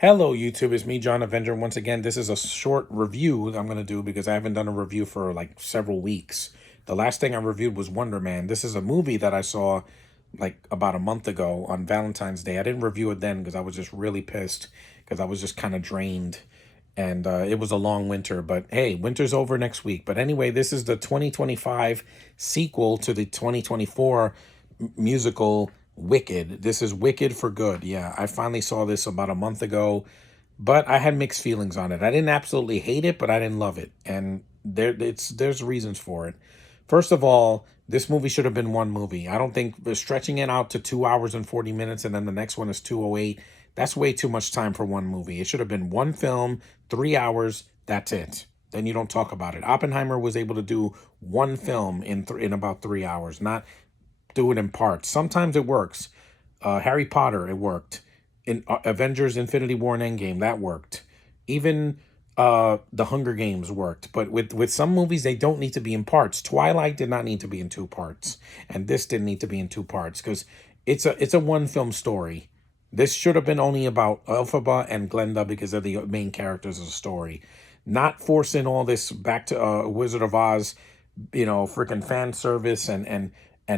Hello, YouTube. It's me, John Avenger. Once again, this is a short review that I'm going to do because I haven't done a review for like several weeks. The last thing I reviewed was Wonder Man. This is a movie that I saw like about a month ago on Valentine's Day. I didn't review it then because I was just really pissed because I was just kind of drained and it was a long winter. But hey, winter's over next week. But anyway, this is the 2025 sequel to the 2024 musical Wicked. This is Wicked for Good. Yeah, I finally saw this about a month ago, but I had mixed feelings on it. I didn't absolutely hate it, but I didn't love it, and there's reasons for it. First of all, this movie should have been one movie. I don't think stretching it out to 2 hours and 40 minutes, and then the next one is 2:08. That's way too much time for one movie. It should have been one film, 3 hours. That's it. Then you don't talk about it. Oppenheimer was able to do one film in about 3 hours, not do it in parts. Sometimes it works. Harry Potter, it worked. In Avengers: Infinity War and Endgame, that worked. Even The Hunger Games worked. But with some movies, they don't need to be in parts. Twilight did not need to be in two parts, and this didn't need to be in two parts because it's a one film story. This should have been only about Elphaba and Glenda because they're the main characters of the story. Not forcing all this back to Wizard of Oz, freaking fan service and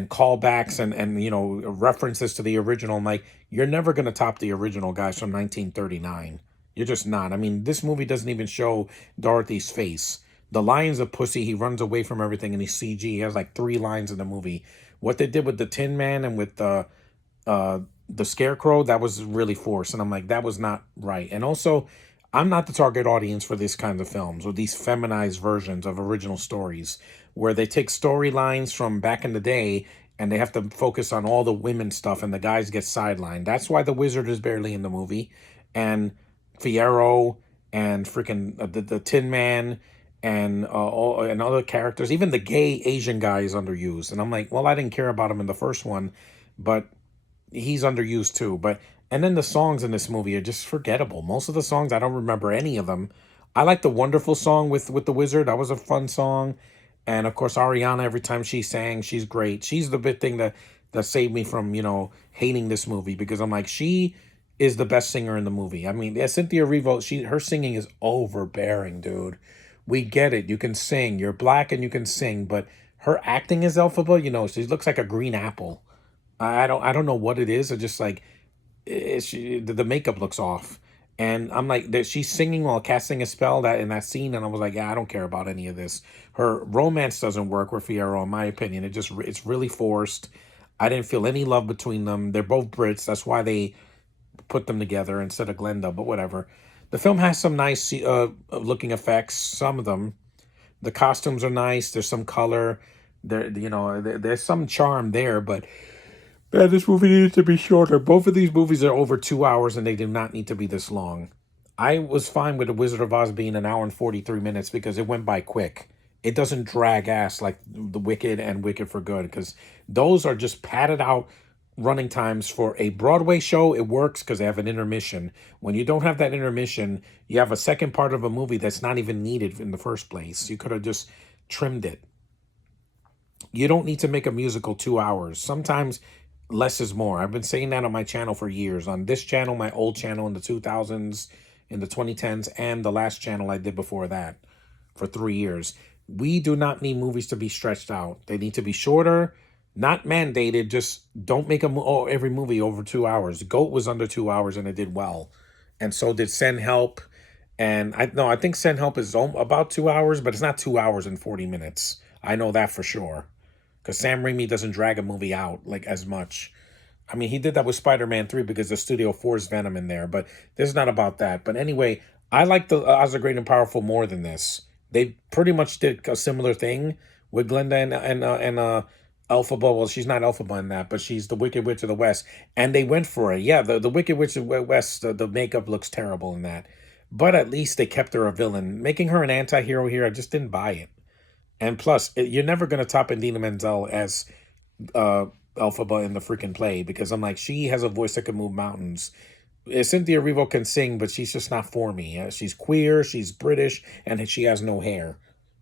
callbacks and references to the original. I'm like, you're never gonna top the original, guys, from 1939. You're just not. I mean, this movie doesn't even show Dorothy's face. The lines of Pussy, he runs away from everything and he's CG. He has like three lines in the movie. What they did with the Tin Man and with the Scarecrow, that was really forced, and I'm like, that was not right. And also, I'm not the target audience for these kinds of films or these feminized versions of original stories where they take storylines from back in the day and they have to focus on all the women stuff and the guys get sidelined. That's why the wizard is barely in the movie, and Fiyero and freaking the Tin Man and all and other characters, even the gay Asian guy is underused. And I'm like, well, I didn't care about him in the first one, but he's underused too. But and then the songs in this movie are just forgettable. Most of the songs I don't remember any of them. I like the Wonderful song with the Wizard. That was a fun song. And of course Ariana, every time she sang, she's great. She's the big thing that saved me from, hating this movie because I'm like, she is the best singer in the movie. I mean, yeah, Cynthia Erivo, her singing is overbearing, dude. We get it. You can sing. You're black and you can sing, but her acting as Elphaba, she looks like a green apple. I don't know what it is. I just like the makeup looks off, and I'm like that she's singing while casting a spell that in that scene, and I was like, yeah, I don't care about any of this. Her romance doesn't work with Fiyero, in my opinion. It's really forced. I didn't feel any love between them. They're both Brits. That's why they put them together instead of Glenda. But whatever. The film has some nice looking effects. Some of them. The costumes are nice. There's some color. There's some charm there, but man, this movie needed to be shorter. Both of these movies are over 2 hours and they do not need to be this long. I was fine with The Wizard of Oz being an hour and 43 minutes because it went by quick. It doesn't drag ass like The Wicked and Wicked for Good because those are just padded out running times for a Broadway show. It works because they have an intermission. When you don't have that intermission, you have a second part of a movie that's not even needed in the first place. You could have just trimmed it. You don't need to make a musical 2 hours. Sometimes less is more. I've been saying that on my channel for years. On this channel, my old channel in the 2000s, in the 2010s, and the last channel I did before that for 3 years. We do not need movies to be stretched out. They need to be shorter, not mandated. Just don't make every movie over 2 hours. Goat was under 2 hours and it did well. And so did Send Help. And I think Send Help is about 2 hours, but it's not 2 hours and 40 minutes. I know that for sure. Because Sam Raimi doesn't drag a movie out like as much. I mean, he did that with Spider-Man 3 because the studio forced Venom in there, but this is not about that. But anyway, I like the Oz the Great and Powerful more than this. They pretty much did a similar thing with Glenda and Elphaba. Well, she's not Elphaba in that, but she's the Wicked Witch of the West, and they went for it. Yeah, the Wicked Witch of the West, the makeup looks terrible in that, but at least they kept her a villain. Making her an anti-hero here, I just didn't buy it. And plus, you're never going to top Indina Menzel as uh, Elphaba in the freaking play because I'm like, she has a voice that can move mountains. Cynthia Erivo can sing, but she's just not for me. She's queer, she's British, and she has no hair.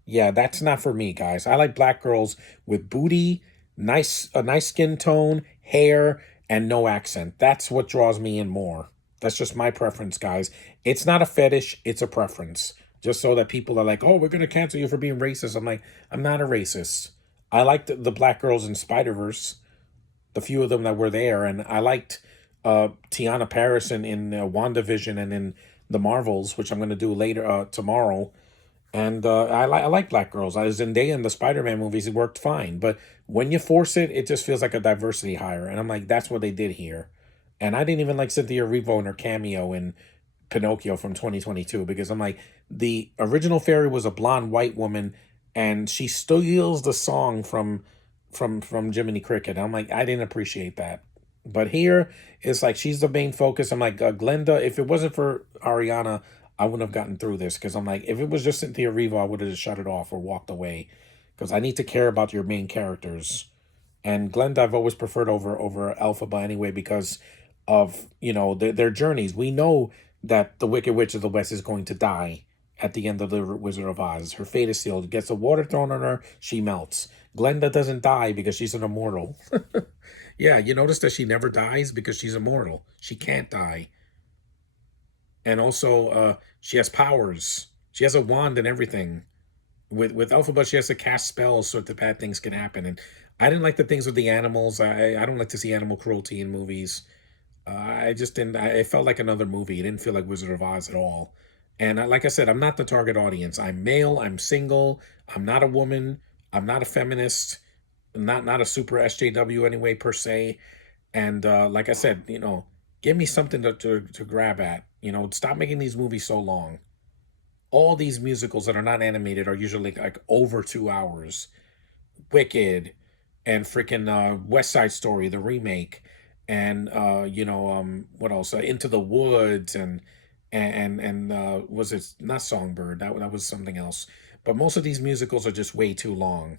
Yeah, that's not for me, guys. I like black girls with booty, a nice skin tone, hair, and no accent. That's what draws me in more. That's just my preference, guys. It's not a fetish, it's a preference. Just so that people are like, oh, we're going to cancel you for being racist. I'm like, I'm not a racist. I liked the black girls in Spider-Verse, the few of them that were there. And I liked Tiana Paris in WandaVision and in the Marvels, which I'm going to do later tomorrow. And I like black girls. Zendaya in the Spider-Man movies, it worked fine. But when you force it, it just feels like a diversity hire. And I'm like, that's what they did here. And I didn't even like Cynthia Erivo in her cameo in Pinocchio from 2022 because I'm like, the original fairy was a blonde white woman, and she steals the song from Jiminy Cricket. I'm like, I didn't appreciate that. But here, it's like she's the main focus. I'm like, Glenda, if it wasn't for Ariana, I wouldn't have gotten through this because I'm like, if it was just Cynthia Erivo, I would have just shut it off or walked away because I need to care about your main characters. And Glenda, I've always preferred over Elphaba anyway because of their journeys. We know that the Wicked Witch of the West is going to die at the end of the Wizard of Oz. Her fate is sealed. Gets the water thrown on her, she melts. Glenda doesn't die because she's an immortal. Yeah, you notice that she never dies because she's immortal. She can't die. And also, she has powers. She has a wand and everything. With Elphaba, she has to cast spells so that bad things can happen. And I didn't like the things with the animals. I don't like to see animal cruelty in movies. I just didn't. It felt like another movie. It didn't feel like Wizard of Oz at all. And like I said, I'm not the target audience. I'm male. I'm single. I'm not a woman. I'm not a feminist. Not a super SJW anyway per se. And like I said, give me something to grab at. Stop making these movies so long. All these musicals that are not animated are usually like over 2 hours. Wicked and freaking West Side Story, the remake, and what else? Into the Woods and was it not Songbird? That was something else. But most of these musicals are just way too long.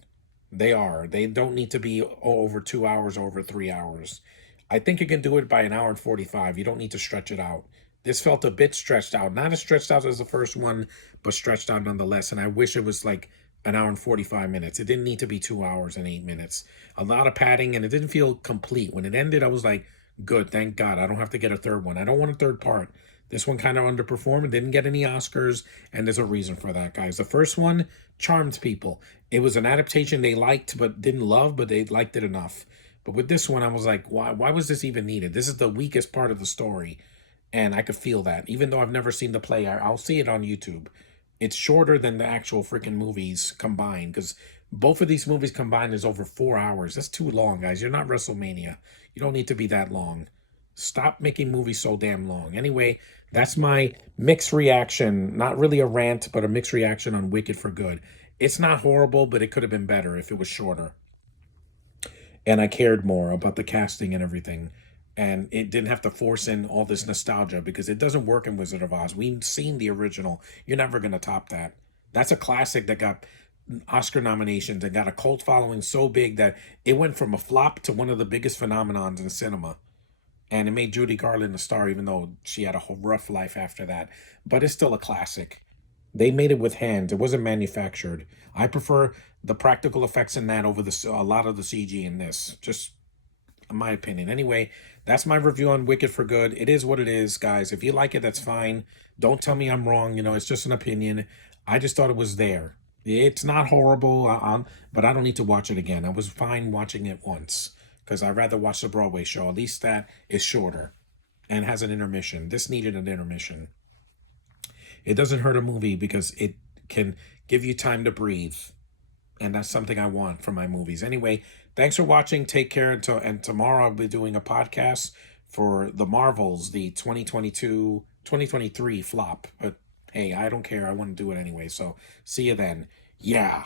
They are. They don't need to be over 2 hours, over 3 hours. I think you can do it by an hour and 45. You don't need to stretch it out. This felt a bit stretched out. Not as stretched out as the first one, but stretched out nonetheless. And I wish it was like an hour and 45 minutes. It didn't need to be 2 hours and 8 minutes. A lot of padding, and it didn't feel complete. When it ended, I was like, good, thank God. I don't have to get a third one. I don't want a third part. This one kind of underperformed. It didn't get any Oscars, and there's a reason for that, guys. The first one charmed people. It was an adaptation they liked but didn't love, but they liked it enough. But with this one, I was like, why was this even needed? This is the weakest part of the story. And I could feel that. Even though I've never seen the play, I'll see it on YouTube. It's shorter than the actual freaking movies combined because both of these movies combined is over 4 hours. That's too long, guys. You're not WrestleMania. You don't need to be that long. Stop making movies so damn long. Anyway, that's my mixed reaction. Not really a rant, but a mixed reaction on Wicked for Good. It's not horrible, but it could have been better if it was shorter. And I cared more about the casting and everything. And it didn't have to force in all this nostalgia because it doesn't work in Wizard of Oz. We've seen the original. You're never going to top that. That's a classic that got Oscar nominations and got a cult following so big that it went from a flop to one of the biggest phenomenons in cinema. And it made Judy Garland a star, even though she had a whole rough life after that. But it's still a classic. They made it with hands. It wasn't manufactured. I prefer the practical effects in that over a lot of the CG in this. Just in my opinion. Anyway, that's my review on Wicked for Good. It is what it is, guys. If you like it, that's fine. Don't tell me I'm wrong. It's just an opinion. I just thought it was there. It's not horrible, but I don't need to watch it again. I was fine watching it once because I'd rather watch the Broadway show. At least that is shorter and has an intermission. This needed an intermission. It doesn't hurt a movie because it can give you time to breathe. And that's something I want from my movies. Anyway, thanks for watching. Take care. And tomorrow I'll be doing a podcast for the Marvels, the 2023 flop. But hey, I don't care. I want to do it anyway. So see you then. Yeah.